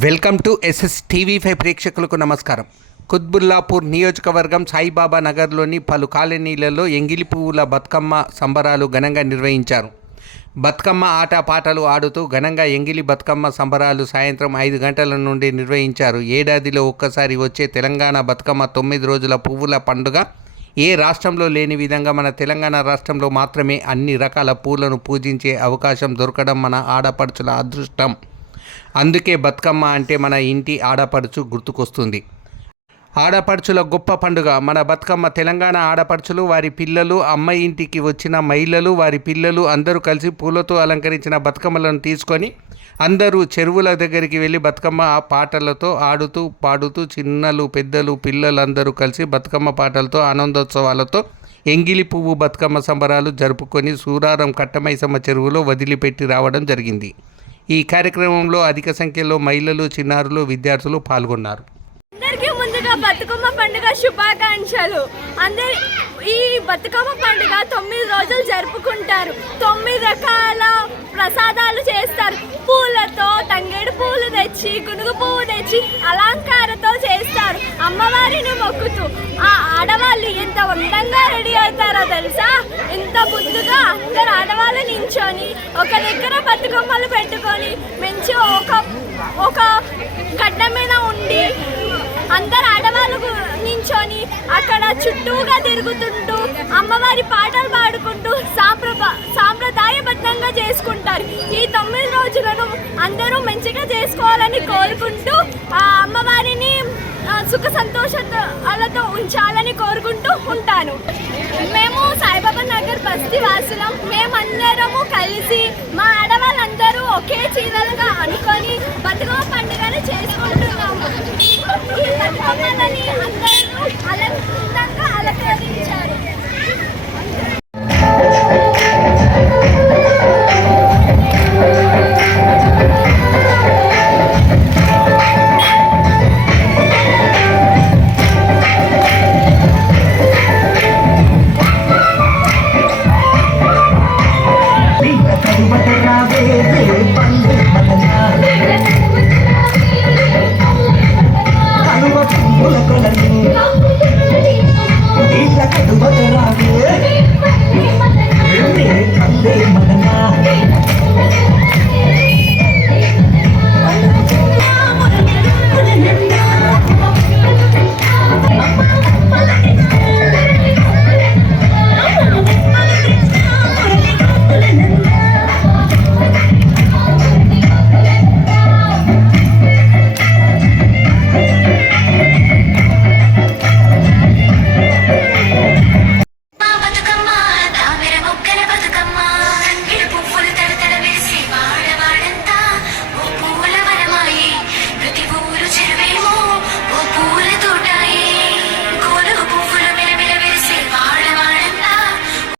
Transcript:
Welcome to SS TV five ప్రేక్షకులకు నమస్కారం. కుత్బుల్లాపూర్ నియోజకవర్గం సాయిబాబా నగర్లోని పలు కాలనీలలో ఎంగిలి పువ్వుల బతుకమ్మ సంబరాలు ఘనంగా నిర్వహించారు. బతుకమ్మ ఆట పాటలు ఆడుతూ ఘనంగా ఎంగిలి బతుకమ్మ సంబరాలు సాయంత్రం ఐదు గంటల నుండి నిర్వహించారు. ఏడాదిలో ఒక్కసారి వచ్చే తెలంగాణ బతుకమ్మ తొమ్మిది రోజుల పువ్వుల పండుగ. ఏ రాష్ట్రంలో లేని విధంగా మన తెలంగాణ రాష్ట్రంలో మాత్రమే అన్ని రకాల పూలను పూజించే అవకాశం దొరకడం మన ఆడపడుచుల అదృష్టం. అందుకే బతుకమ్మ అంటే మన ఇంటి ఆడపడుచు గుర్తుకొస్తుంది. ఆడపడుచుల గొప్ప పండుగ. మన బతుకమ్మ తెలంగాణ ఆడపడుచులు వారి పిల్లలు అమ్మాయి ఇంటికి వచ్చిన మహిళలు వారి పిల్లలు అందరూ కలిసి పూలతో అలంకరించిన బతుకమ్మలను తీసుకొని అందరూ చెరువుల దగ్గరికి వెళ్ళి బతుకమ్మ పాటలతో ఆడుతూ పాడుతూ చిన్నలు పెద్దలు పిల్లలందరూ కలిసి బతుకమ్మ పాటలతో ఆనందోత్సవాలతో ఎంగిలి పువ్వు బతుకమ్మ సంబరాలు జరుపుకొని సూరారం కట్టమైసమ్మ చెరువులో వదిలిపెట్టి రావడం జరిగింది. ఈ కార్యక్రమంలో అధిక సంఖ్యలో మహిళలు చిన్నారులు విద్యార్థులు పాల్గొన్నారు. అందరికీ ముందుగా బతుకమ్మ పండుగ శుభాకాంక్షలు. అందరి ఈ బతుకమ్మ పండుగ తొమ్మిది రోజులు జరుపుకుంటారు. తొమ్మిది రకాల ప్రసాదాలు చేస్తారు. పూలతో తంగేడు పూలు తెచ్చి గునుగు పువ్వు తెచ్చి అలంకారతో చేస్తారు. అమ్మవారిని మొక్కుతూ ఆ ఆడవాళ్ళు ఎంత అందంగా రెడీ అవుతారో తెలుసా? ఇంత బుద్దుగా అందరు ఆడవాళ్ళు నించొని ఒక దగ్గర బతుకమ్మలు పెట్టుకొని మంచి ఒక ఒక గడ్డ మీద ఉండి అందరు ఆడవాళ్ళు నించొని అక్కడ చుట్టూగా తిరుగుతుంటూ అమ్మవారి పాటలు పాడుకుంటూ సాంప్రదా సాంప్రదాయబద్ధంగా చేసుకుంటారు. ఈ తొమ్మిది రోజులను అందరూ మంచిగా చేసుకోవాలని కోరుకుంటూ ఆ అమ్మవారిని సుఖ సంతోషాలతో ఉంచాలని కోరుకుంటూ ఉంటాను. మేము బస్తీ వాసులం మేమందరము కలిసి మా ఆడవాళ్ళందరూ ఒకే చీరలుగా అనుకో